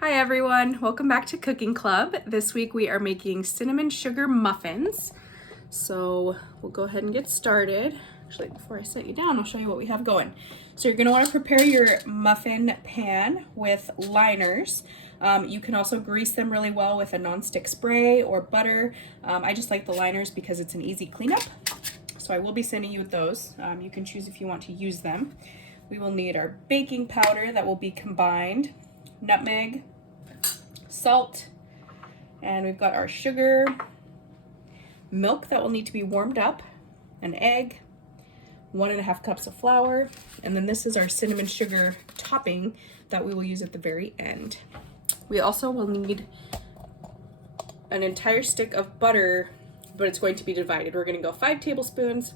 Hi everyone, welcome back to Cooking Club. This week we are making cinnamon sugar muffins. So we'll go ahead and get started. Actually, before I set you down, I'll show you what we have going. So you're gonna wanna prepare your muffin pan with liners. You can also grease them really well with a nonstick spray or butter. I just like the liners because it's an easy cleanup. So I will be sending you those. You can choose if you want to use them. We will need our baking powder that will be combined, nutmeg, salt, and we've got our sugar, milk that will need to be warmed up, an egg, 1.5 cups of flour, and then this is our cinnamon sugar topping that we will use at the very end. We also will need an entire stick of butter, but it's going to be divided. We're going to go 5 tablespoons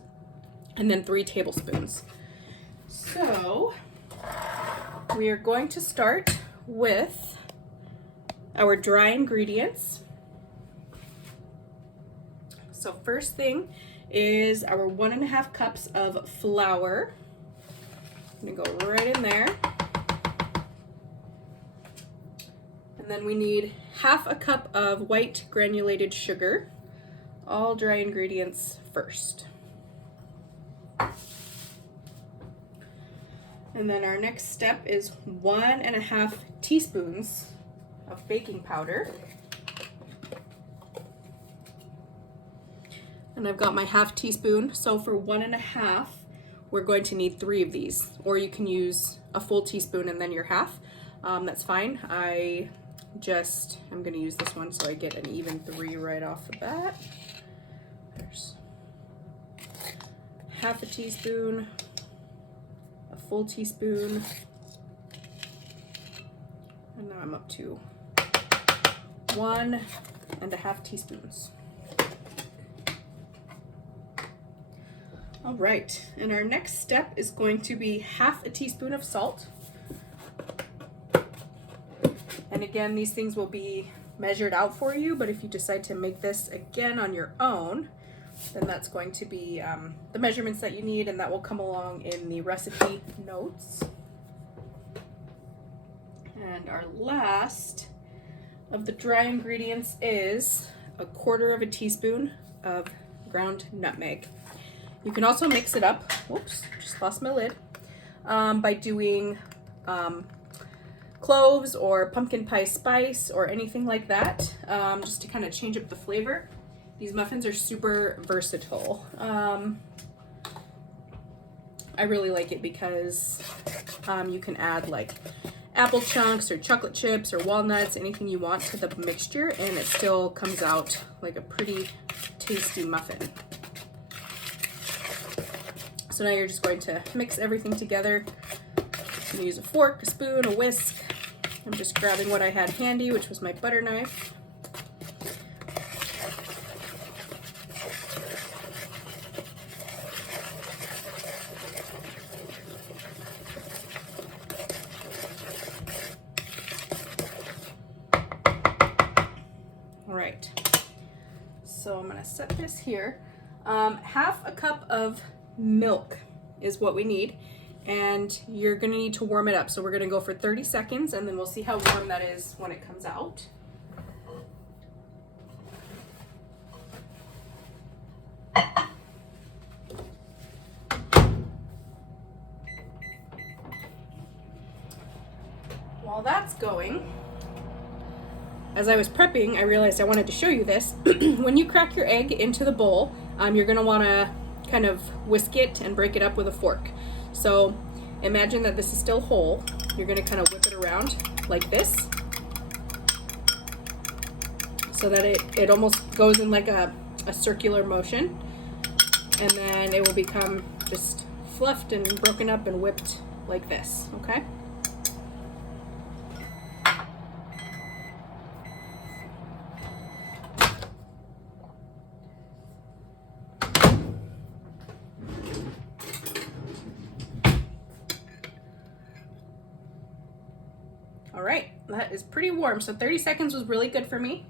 and then 3 tablespoons. So we are going to start with our dry ingredients. So first thing is our 1.5 cups of flour. I'm gonna go right in there. And then we need 1/2 cup of white granulated sugar. All dry ingredients first. And then our next step is 1.5 teaspoons of baking powder. And I've got my 1/2 teaspoon. So for 1.5, we're going to need 3 of these, or you can use a full teaspoon and then your 1/2. That's fine. I'm gonna use this one so I get an even 3 right off the bat. There's 1/2 teaspoon, a full teaspoon, and now I'm up to 1.5 teaspoons. All right, and our next step is going to be 1/2 teaspoon of salt. And again, these things will be measured out for you, but if you decide to make this again on your own, then that's going to be the measurements that you need, and that will come along in the recipe notes. And our last of the dry ingredients is 1/4 teaspoon of ground nutmeg. You can also mix it up, whoops, just lost my lid, by doing cloves or pumpkin pie spice or anything like that, just to kind of change up the flavor. These muffins are super versatile. I really like it because you can add like apple chunks or chocolate chips or walnuts, anything you want to the mixture, and it still comes out like a pretty tasty muffin. So now you're just going to mix everything together. I'm gonna use a fork, a spoon, a whisk. I'm just grabbing what I had handy, which was my butter knife. All right, so I'm gonna set this here. 1/2 cup of milk is what we need, and you're gonna need to warm it up. So we're gonna go for 30 seconds and then we'll see how warm that is when it comes out. While that's going, as I was prepping, I realized I wanted to show you this. When you crack your egg into the bowl, you're gonna wanna kind of whisk it and break it up with a fork. So imagine that this is still whole. You're gonna kind of whip it around like this so that it almost goes in like a circular motion, and then it will become just fluffed and broken up and whipped like this, okay? All right, that is pretty warm. So 30 seconds was really good for me.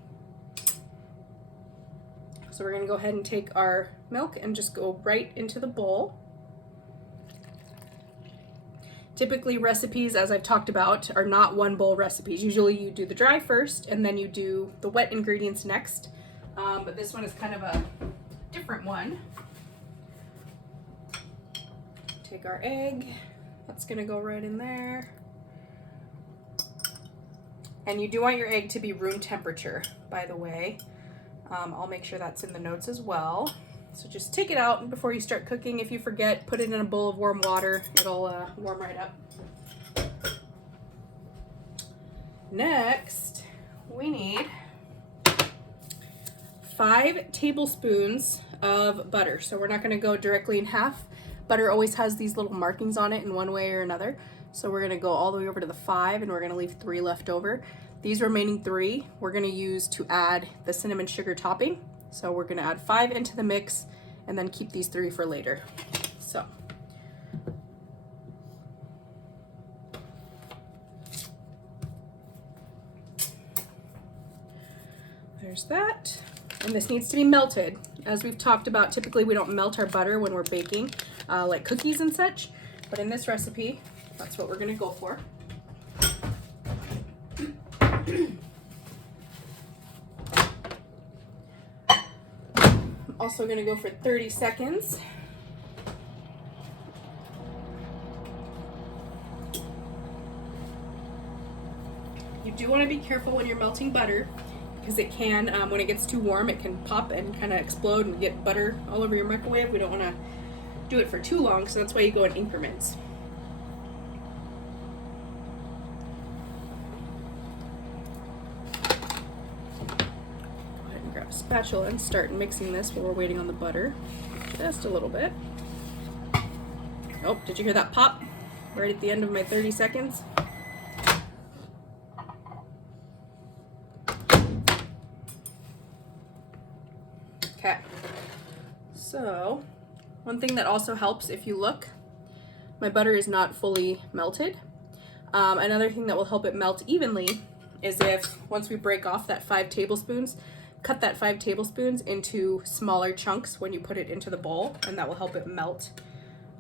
So we're gonna go ahead and take our milk and just go right into the bowl. Typically recipes, as I've talked about, are not one bowl recipes. Usually you do the dry first and then you do the wet ingredients next. But this one is kind of a different one. Take our egg, that's gonna go right in there. And you do want your egg to be room temperature, by the way. I'll make sure that's in the notes as well. So just take it out before you start cooking. If you forget, put it in a bowl of warm water. It'll warm right up. Next, we need 5 tablespoons of butter. So we're not gonna go directly in half. Butter always has these little markings on it in one way or another. So we're gonna go all the way over to the 5 and we're gonna leave 3 left over. These remaining 3 we're gonna use to add the cinnamon sugar topping. So we're gonna add 5 into the mix and then keep these 3 for later. So. There's that. And this needs to be melted. As we've talked about, typically we don't melt our butter when we're baking, like cookies and such. But in this recipe, that's what we're gonna go for. Also gonna go for 30 seconds. You do want to be careful when you're melting butter because it can, when it gets too warm, it can pop and kind of explode and get butter all over your microwave. We don't want to do it for too long, so that's why you go in increments. Grab a spatula and start mixing this while we're waiting on the butter. Just a little bit. Oh, did you hear that pop? Right at the end of my 30 seconds. Okay. So, one thing that also helps, if you look, my butter is not fully melted. Another thing that will help it melt evenly is if, once we break off that 5 tablespoons, cut that 5 tablespoons into smaller chunks when you put it into the bowl, and that will help it melt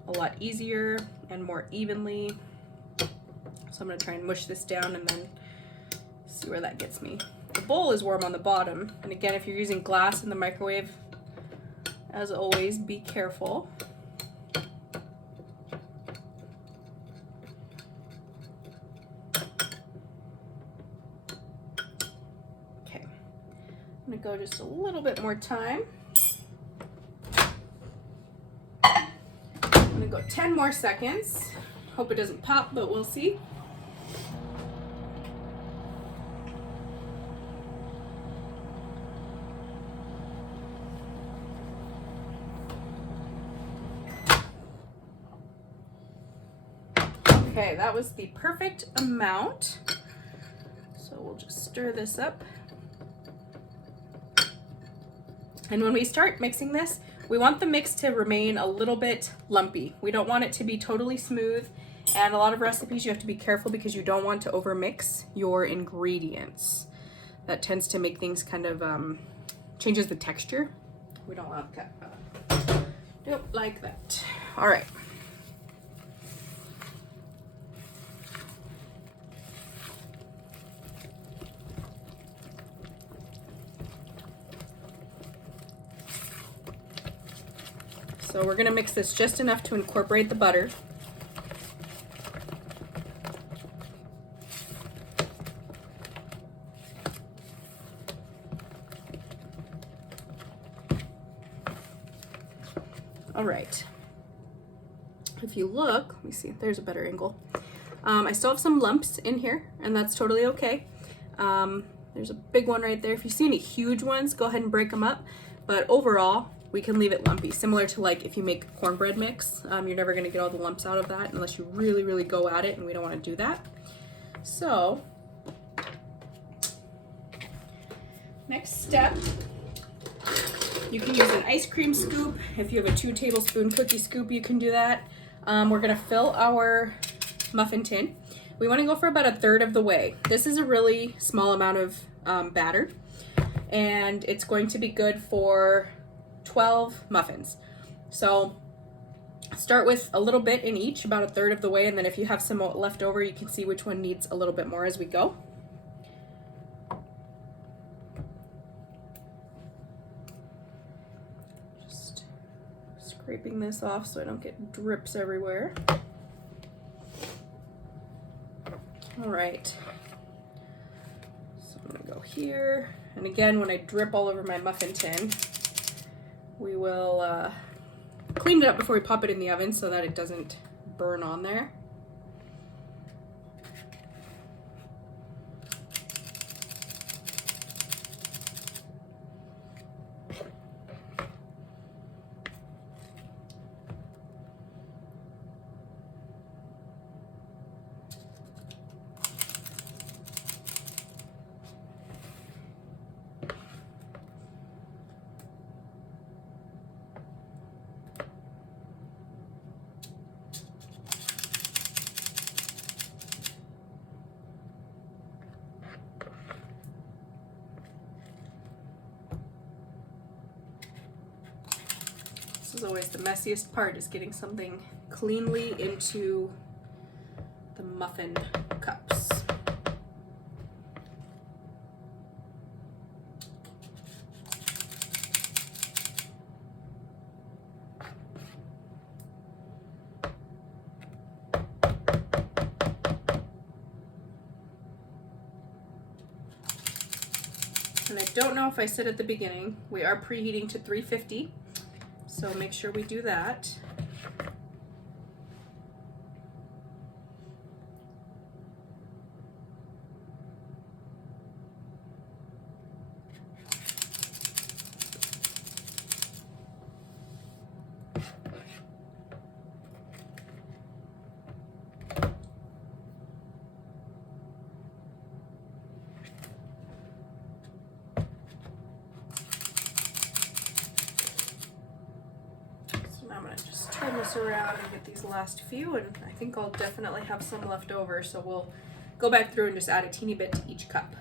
a lot easier and more evenly. So I'm gonna try and mush this down and then see where that gets me. The bowl is warm on the bottom, and again, if you're using glass in the microwave, as always, be careful. I'm gonna go just a little bit more time. I'm gonna go 10 more seconds. Hope it doesn't pop, but we'll see. Okay, that was the perfect amount. So we'll just stir this up. And when we start mixing this, we want the mix to remain a little bit lumpy. We don't want it to be totally smooth. And a lot of recipes you have to be careful because you don't want to overmix your ingredients. That tends to make things kind of, changes the texture. We don't want that. Don't like that. All right. So we're gonna mix this just enough to incorporate the butter. All right. If you look, let me see, there's a better angle. I still have some lumps in here, and that's totally okay. There's a big one right there. If you see any huge ones, go ahead and break them up. But overall, we can leave it lumpy, similar to like if you make a cornbread mix. You're never gonna get all the lumps out of that unless you really, really go at it, and we don't wanna do that. So, next step, you can use an ice cream scoop. If you have a 2 tablespoon cookie scoop, you can do that. We're gonna fill our muffin tin. We wanna go for about 1/3 of the way. This is a really small amount of batter, and it's going to be good for 12 muffins. So Start with a little bit in each, about a third of the way, and then if you have some left over, you can see which one needs a little bit more as we go. Just scraping this off so I don't get drips everywhere. All right, so I'm gonna go here, and again, when I drip all over my muffin tin, we will clean it up before we pop it in the oven so that it doesn't burn on there. This is always the messiest part, is getting something cleanly into the muffin cups. And I don't know if I said at the beginning, we are preheating to 350. So make sure we do that. I'm gonna just turn this around and get these last few, and I think I'll definitely have some left over, so we'll go back through and just add a teeny bit to each cup.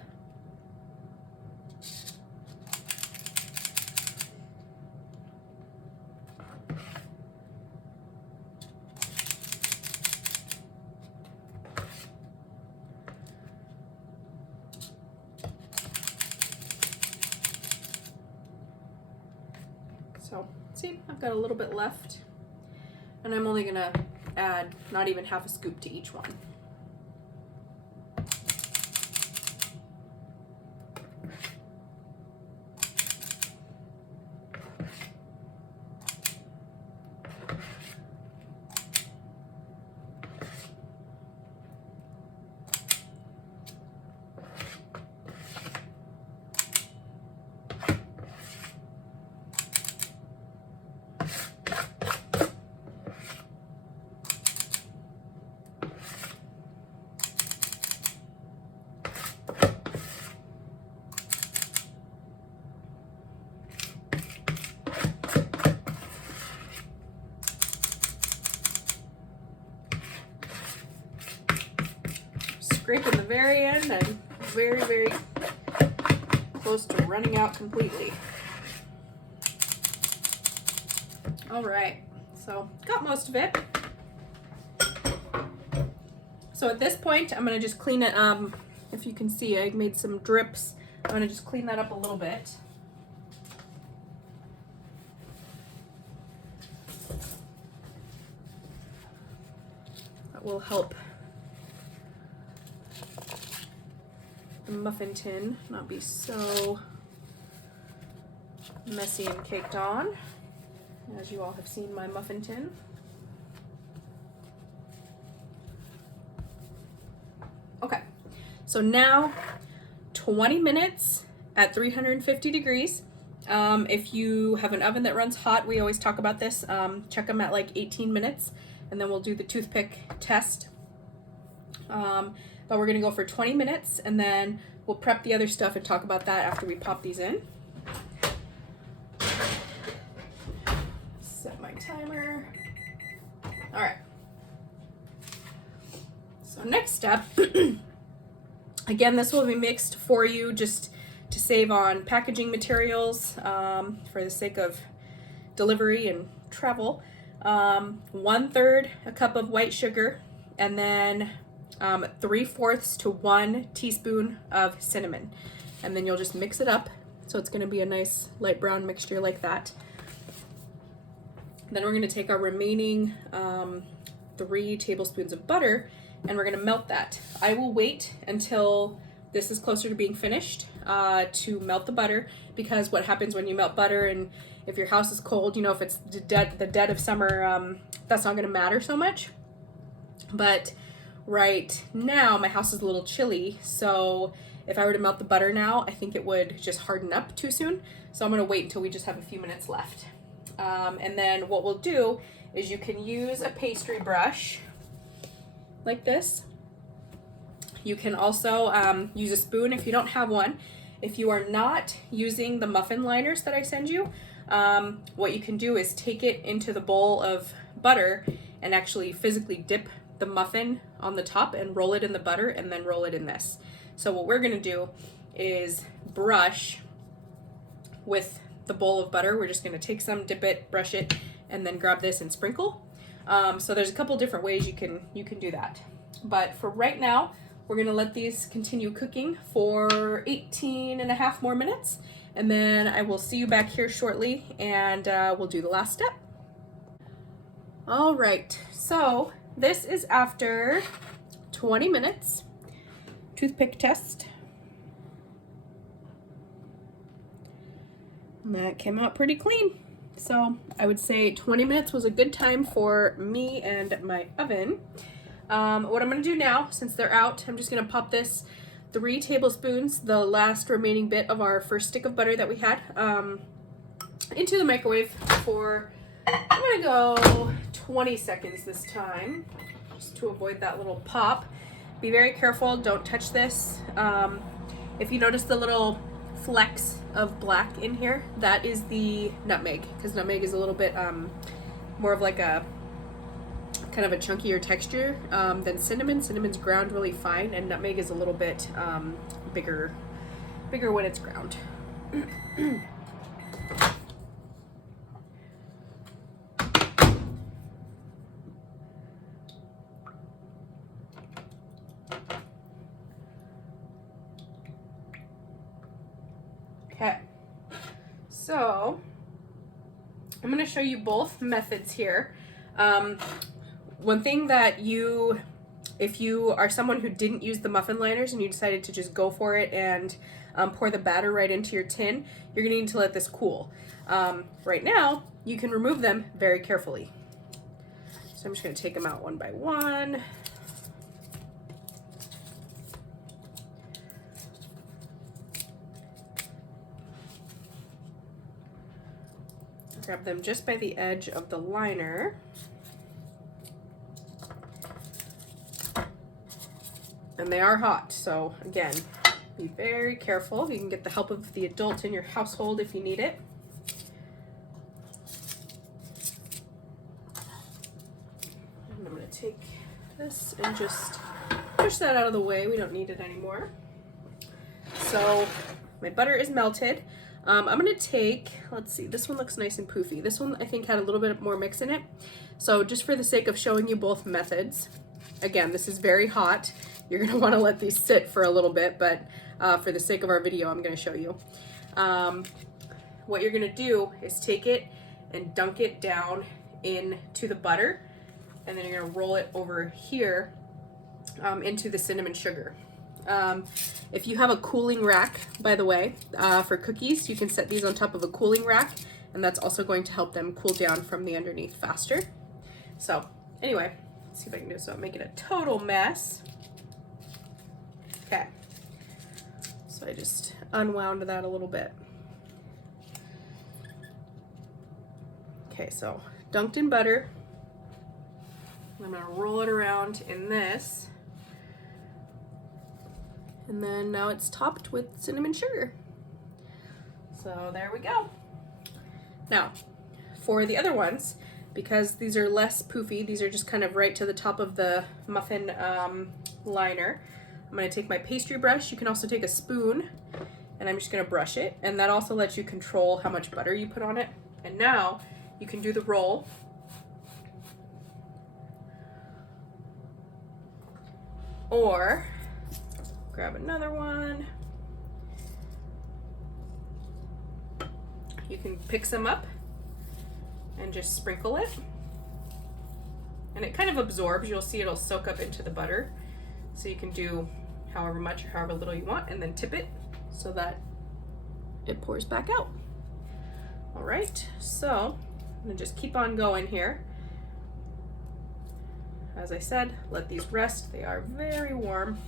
So see, I've got a little bit left, and I'm only gonna add not even half a scoop to each one. Scraping the very end, I'm very, very close to running out completely. All right, so got most of it. So at this point, I'm gonna just clean it. If you can see, I made some drips. I'm gonna just clean that up a little bit. That will help the muffin tin not be so messy and caked on, as you all have seen my muffin tin. Okay, so now 20 minutes at 350 degrees. If you have an oven that runs hot, we always talk about this, check them at like 18 minutes, and then we'll do the toothpick test. But we're gonna go for 20 minutes, and then we'll prep the other stuff and talk about that after we pop these in. Set my timer. All right. So next step, again, this will be mixed for you just to save on packaging materials for the sake of delivery and travel. 1/3 a cup of white sugar, and then 3/4 to 1 teaspoon of cinnamon. And then you'll just mix it up. So it's gonna be a nice light brown mixture like that. Then we're gonna take our remaining 3 tablespoons of butter and we're gonna melt that. I will wait until this is closer to being finished to melt the butter, because what happens when you melt butter, and if your house is cold, you know, if it's the dead of summer, that's not gonna matter so much. But right now my house is a little chilly, so if I were to melt the butter now, I think it would just harden up too soon. So I'm gonna wait until we just have a few minutes left. And then what we'll do is you can use a pastry brush like this. You can also use a spoon if you don't have one. If you are not using the muffin liners that I send you, what you can do is take it into the bowl of butter and actually physically dip the muffin on the top and roll it in the butter and then roll it in this. So what we're gonna do is brush with the bowl of butter. We're just gonna take some, dip it, brush it, and then grab this and sprinkle. So there's a couple different ways you can do that. But for right now, we're gonna let these continue cooking for 18.5 more minutes, and then I will see you back here shortly, and we'll do the last step. All right, so this is after 20 minutes. Toothpick test. And that came out pretty clean. So I would say 20 minutes was a good time for me and my oven. What I'm gonna do now, since they're out, I'm just gonna pop this 3 tablespoons, the last remaining bit of our first stick of butter that we had, into the microwave for, I'm gonna go 20 seconds this time, just to avoid that little pop. Be very careful, don't touch this. If you notice the little flecks of black in here, that is the nutmeg, because nutmeg is a little bit more of like a kind of a chunkier texture than cinnamon. Cinnamon's ground really fine, and nutmeg is a little bit bigger when it's ground. Okay, so I'm going to show you both methods here. One thing that if you are someone who didn't use the muffin liners and you decided to just go for it and pour the batter right into your tin, you're going to need to let this cool. Right now, you can remove them very carefully. So I'm just going to take them out one by one. Grab them just by the edge of the liner. And they are hot, so again, be very careful. You can get the help of the adult in your household if you need it. And I'm going to take this and just push that out of the way. We don't need it anymore. So my butter is melted. I'm gonna take, let's see, this one looks nice and poofy. This one I think had a little bit more mix in it. So just for the sake of showing you both methods, again, this is very hot. You're gonna wanna let these sit for a little bit, but for the sake of our video, I'm gonna show you. What you're gonna do is take it and dunk it down into the butter, and then you're gonna roll it over here into the cinnamon sugar. If you have a cooling rack, by the way, for cookies, you can set these on top of a cooling rack, and that's also going to help them cool down from the underneath faster. So anyway, let's see if I can do this without making a total mess. Okay, so I just unwound that a little bit. Okay, so dunked in butter. I'm gonna roll it around in this. And then now it's topped with cinnamon sugar. So there we go. Now, for the other ones, because these are less poofy, these are just kind of right to the top of the muffin liner, I'm gonna take my pastry brush. You can also take a spoon, and I'm just gonna brush it. And that also lets you control how much butter you put on it. And now you can do the roll. Or grab another one. You can pick some up and just sprinkle it. And it kind of absorbs, you'll see it'll soak up into the butter. So you can do however much or however little you want, and then tip it so that it pours back out. All right, so I'm gonna just keep on going here. As I said, let these rest. They are very warm.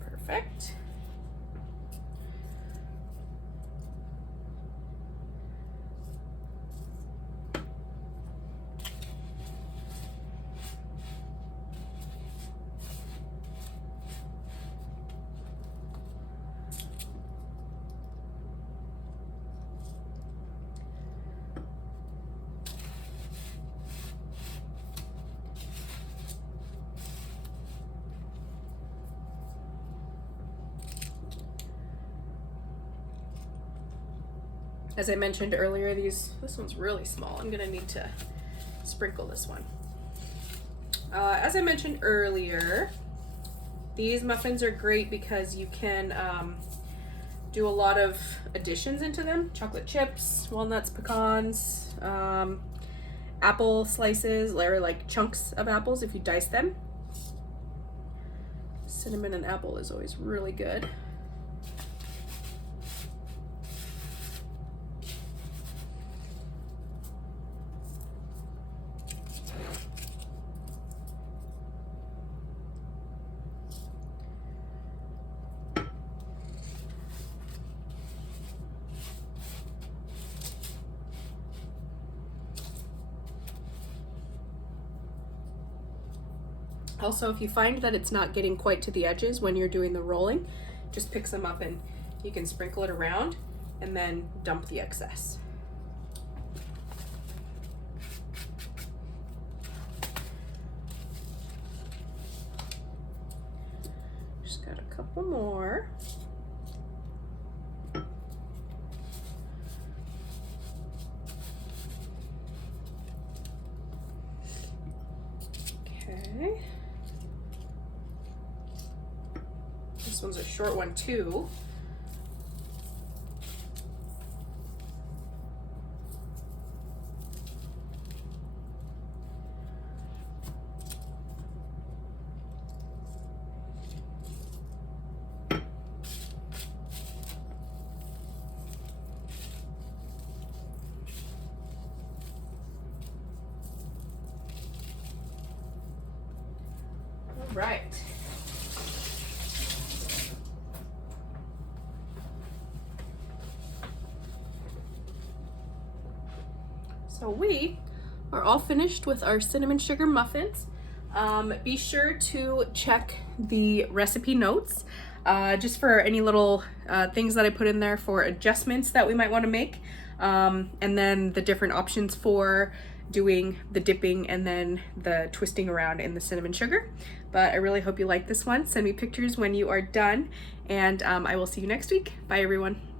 Perfect. As I mentioned earlier, this one's really small. I'm gonna need to sprinkle this one. As I mentioned earlier, these muffins are great because you can do a lot of additions into them. Chocolate chips, walnuts, pecans, apple slices, or like chunks of apples if you dice them. Cinnamon and apple is always really good. Also, if you find that it's not getting quite to the edges when you're doing the rolling, just pick some up and you can sprinkle it around and then dump the excess. Just got a couple more. Okay. This one's a short one too. All right. So we are all finished with our cinnamon sugar muffins. Be sure to check the recipe notes just for any little things that I put in there for adjustments that we might want to make, and then the different options for doing the dipping and then the twisting around in the cinnamon sugar. But I really hope you like this one. Send me pictures when you are done, and I will see you next week. Bye everyone.